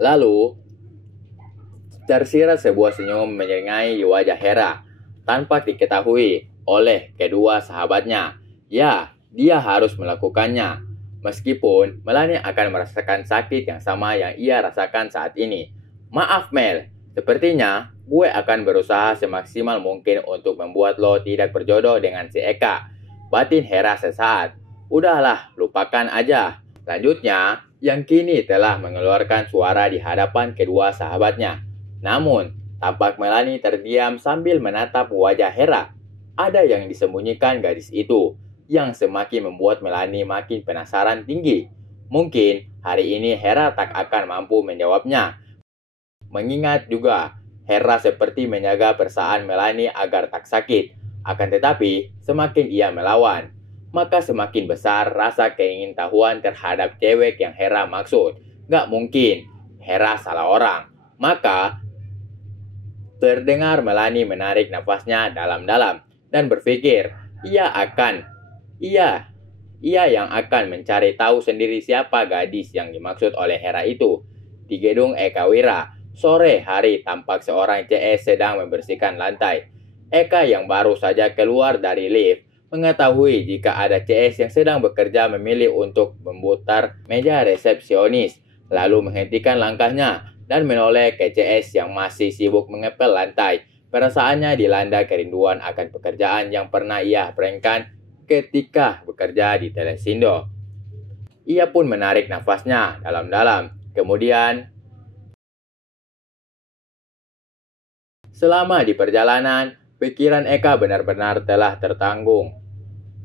Lalu, tersirat sebuah senyum menyeringai wajah Hera tanpa diketahui oleh kedua sahabatnya. Ya, dia harus melakukannya. Meskipun Melanie akan merasakan sakit yang sama yang ia rasakan saat ini. Maaf Mel, sepertinya gue akan berusaha semaksimal mungkin untuk membuat lo tidak berjodoh dengan si Eka. Batin Hera sesaat. Udahlah, lupakan aja. Lanjutnya, yang kini telah mengeluarkan suara di hadapan kedua sahabatnya. Namun, tampak Melanie terdiam sambil menatap wajah Hera. Ada yang disembunyikan gadis itu, yang semakin membuat Melanie makin penasaran tinggi. Mungkin hari ini Hera tak akan mampu menjawabnya. Mengingat juga, Hera seperti menjaga perasaan Melanie agar tak sakit. Akan tetapi, semakin ia melawan, maka semakin besar rasa keingintahuan terhadap cewek yang Hera maksud. Gak mungkin, Hera salah orang. Maka, terdengar Melanie menarik nafasnya dalam-dalam dan berpikir ia yang akan mencari tahu sendiri siapa gadis yang dimaksud oleh Hera itu. Di gedung Eka Wira, sore hari tampak seorang CS sedang membersihkan lantai. Eka yang baru saja keluar dari lift mengetahui jika ada CS yang sedang bekerja memilih untuk memutar meja resepsionis, lalu menghentikan langkahnya dan menoleh ke CS yang masih sibuk mengepel lantai. Perasaannya dilanda kerinduan akan pekerjaan yang pernah ia prank ketika bekerja di Telesindo. Ia pun menarik nafasnya dalam-dalam. Kemudian, selama di perjalanan, pikiran Eka benar-benar telah tertanggung.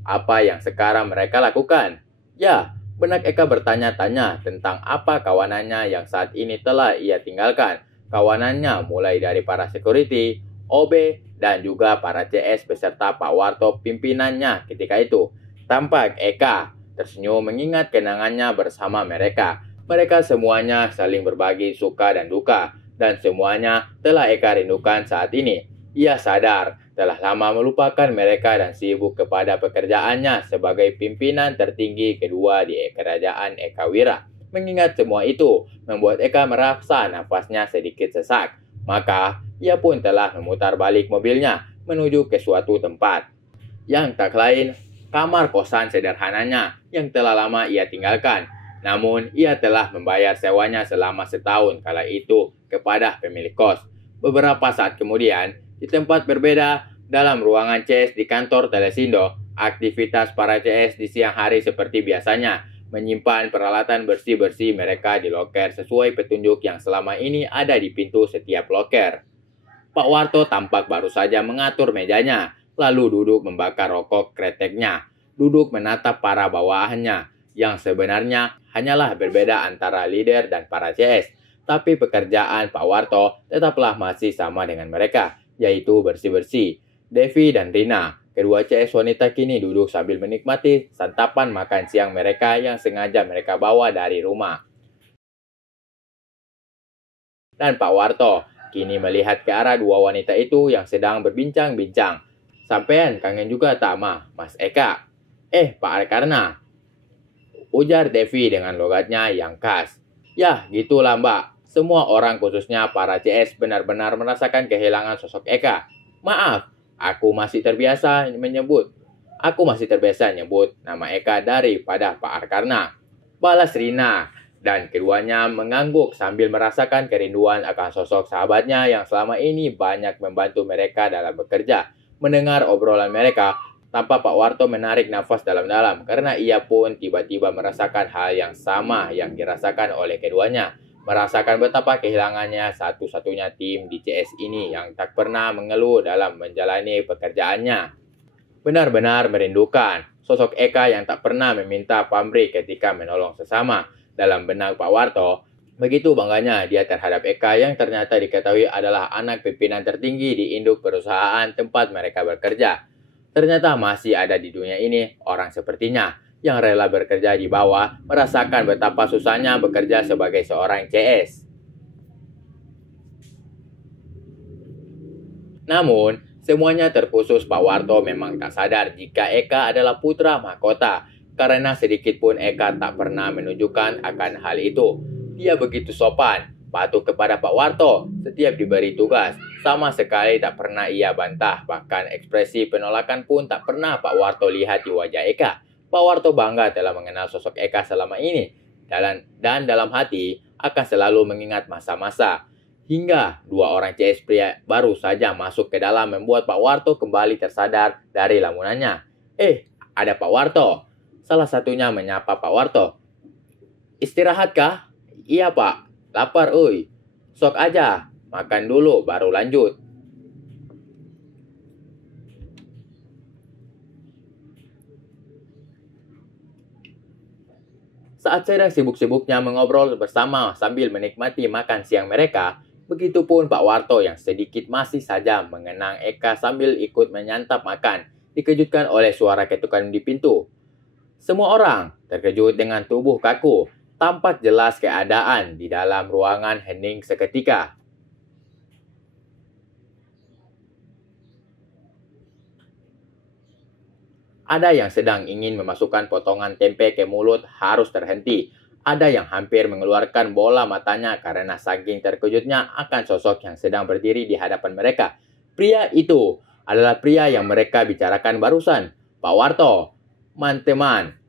Apa yang sekarang mereka lakukan? Ya, benak Eka bertanya-tanya tentang apa kawanannya yang saat ini telah ia tinggalkan. Kawanannya mulai dari para security, OB, dan juga para CS beserta Pak Warto pimpinannya ketika itu. Tampak Eka tersenyum mengingat kenangannya bersama mereka. Mereka semuanya saling berbagi suka dan duka, dan semuanya telah Eka rindukan saat ini. Ia sadar telah lama melupakan mereka dan sibuk kepada pekerjaannya sebagai pimpinan tertinggi kedua di kerajaan Eka Wira. Mengingat semua itu, membuat Eka merasa nafasnya sedikit sesak. Maka, ia pun telah memutar balik mobilnya menuju ke suatu tempat. Yang tak lain, kamar kosan sederhananya yang telah lama ia tinggalkan. Namun, ia telah membayar sewanya selama setahun kala itu kepada pemilik kos. Beberapa saat kemudian, di tempat berbeda, dalam ruangan CS di kantor Telesindo, aktivitas para CS di siang hari seperti biasanya, menyimpan peralatan bersih-bersih mereka di loker sesuai petunjuk yang selama ini ada di pintu setiap loker. Pak Warto tampak baru saja mengatur mejanya, lalu duduk membakar rokok kreteknya, duduk menatap para bawahannya, yang sebenarnya hanyalah berbeda antara leader dan para CS. Tapi pekerjaan Pak Warto tetaplah masih sama dengan mereka, yaitu bersih-bersih. Devi dan Rina, kedua CS wanita kini duduk sambil menikmati santapan makan siang mereka yang sengaja mereka bawa dari rumah. Dan Pak Warto kini melihat ke arah dua wanita itu yang sedang berbincang-bincang. Sampean kangen juga tak Mas Eka? Pak Arkarna, ujar Devi dengan logatnya yang khas. Ya, gitulah Mbak. Semua orang khususnya para CS benar-benar merasakan kehilangan sosok Eka. Maaf, aku masih terbiasa nyebut nama Eka daripada Pak Arkarna. Balas Rina, dan keduanya mengangguk sambil merasakan kerinduan akan sosok sahabatnya yang selama ini banyak membantu mereka dalam bekerja. Mendengar obrolan mereka, tanpa Pak Warto menarik nafas dalam-dalam karena ia pun tiba-tiba merasakan hal yang sama yang dirasakan oleh keduanya. Merasakan betapa kehilangannya satu-satunya tim di CS ini yang tak pernah mengeluh dalam menjalani pekerjaannya. Benar-benar merindukan sosok Eka yang tak pernah meminta pamrih ketika menolong sesama. Dalam benak Pak Warto, begitu bangganya dia terhadap Eka yang ternyata diketahui adalah anak pimpinan tertinggi di induk perusahaan tempat mereka bekerja. Ternyata masih ada di dunia ini orang sepertinya yang rela bekerja di bawah, merasakan betapa susahnya bekerja sebagai seorang CS. Namun, semuanya terkhusus Pak Warto memang tak sadar jika Eka adalah putra mahkota, karena sedikit pun Eka tak pernah menunjukkan akan hal itu. Dia begitu sopan, patuh kepada Pak Warto setiap diberi tugas. Sama sekali tak pernah ia bantah, bahkan ekspresi penolakan pun tak pernah Pak Warto lihat di wajah Eka. Pak Warto bangga telah mengenal sosok Eka selama ini, dan dalam hati akan selalu mengingat masa-masa hingga dua orang CS pria baru saja masuk ke dalam membuat Pak Warto kembali tersadar dari lamunannya. Ada Pak Warto. Salah satunya menyapa Pak Warto. Istirahat kah? Iya Pak, lapar uy. Sok aja, makan dulu baru lanjut. Saat sedang sibuk-sibuknya mengobrol bersama sambil menikmati makan siang mereka, begitupun Pak Warto yang sedikit masih saja mengenang Eka sambil ikut menyantap makan, dikejutkan oleh suara ketukan di pintu. Semua orang terkejut dengan tubuh kaku, tampak jelas keadaan di dalam ruangan hening seketika. Ada yang sedang ingin memasukkan potongan tempe ke mulut harus terhenti. Ada yang hampir mengeluarkan bola matanya karena saking terkejutnya akan sosok yang sedang berdiri di hadapan mereka. Pria itu adalah pria yang mereka bicarakan barusan. Pak Warto, teman-teman,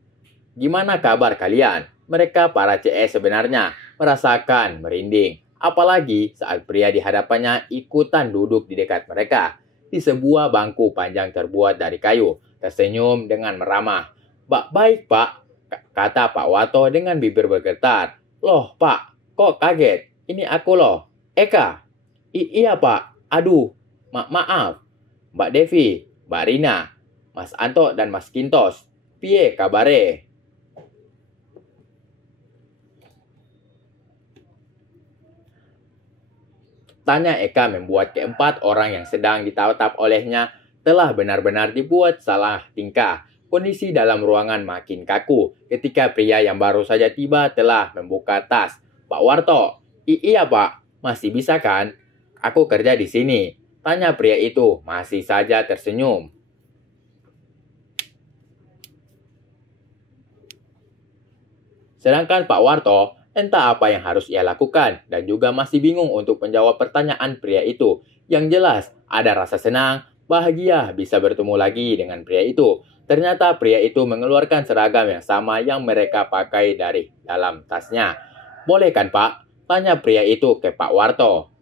gimana kabar kalian? Mereka para CS sebenarnya merasakan merinding. Apalagi saat pria di hadapannya ikutan duduk di dekat mereka. Di sebuah bangku panjang terbuat dari kayu. Tersenyum dengan meramah. Baik pak, kata Pak Warto dengan bibir bergetar. Loh pak, kok kaget? Ini aku loh, Eka. Iya pak, aduh, maaf. Mbak Devi, Mbak Rina, Mas Anto dan Mas Kintos. Piye kabare? Tanya Eka membuat keempat orang yang sedang ditatap olehnya telah benar-benar dibuat salah tingkah. Kondisi dalam ruangan makin kaku ketika pria yang baru saja tiba telah membuka tas. Pak Warto, iya pak, masih bisa kan? Aku kerja di sini. Tanya pria itu masih saja tersenyum. Sedangkan Pak Warto entah apa yang harus ia lakukan dan juga masih bingung untuk menjawab pertanyaan pria itu. Yang jelas ada rasa senang, bahagia bisa bertemu lagi dengan pria itu. Ternyata pria itu mengeluarkan seragam yang sama yang mereka pakai dari dalam tasnya. Boleh kan Pak? Tanya pria itu ke Pak Warto.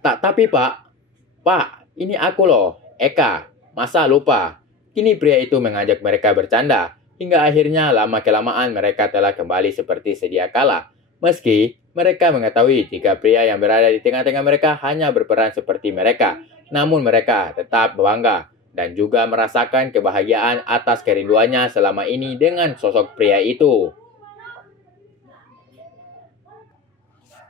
Tapi Pak, ini aku loh, Eka. Masa lupa? Kini pria itu mengajak mereka bercanda. Hingga akhirnya lama-kelamaan mereka telah kembali seperti sedia kala. Meski mereka mengetahui jika pria yang berada di tengah-tengah mereka hanya berperan seperti mereka. Namun mereka tetap bangga dan juga merasakan kebahagiaan atas kerinduannya selama ini dengan sosok pria itu.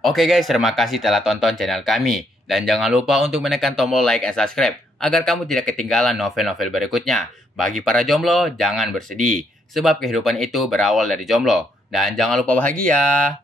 Oke guys, terima kasih telah tonton channel kami. Dan jangan lupa untuk menekan tombol like dan subscribe agar kamu tidak ketinggalan novel-novel berikutnya. Bagi para jomblo, jangan bersedih, sebab kehidupan itu berawal dari jomblo. Dan jangan lupa bahagia.